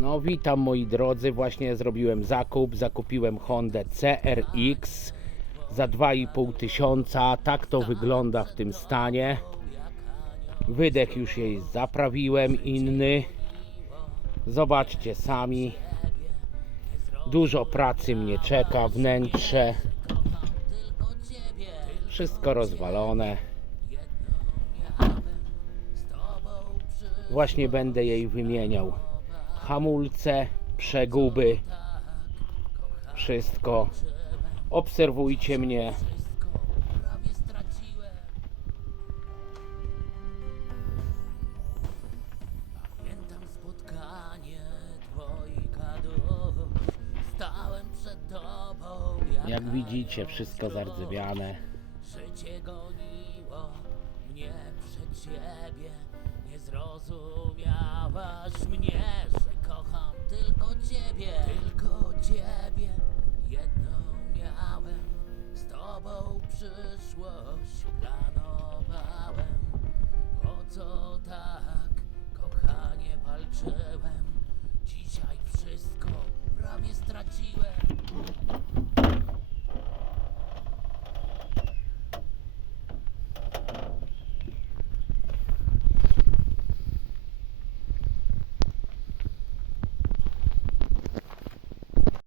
No witam moi drodzy, właśnie zrobiłem zakup, zakupiłem Hondę CRX za 2,5 tysiąca, tak to wygląda w tym stanie. Wydech już jej zaprawiłem, inny. Zobaczcie sami. Dużo pracy mnie czeka, wnętrze. Wszystko rozwalone. Właśnie będę jej wymieniał. Hamulce, przeguby, wszystko. Obserwujcie mnie. Pamiętam spotkanie dwojga dusz Stałem przed tobą jak, Jak widzicie, wszystko zardzewiane. Życie goniło mnie przed siebie Nie zrozumiałaś mnie, przyszłość planowałem O co tak, kochanie, walczyłem. Dzisiaj wszystko prawie straciłem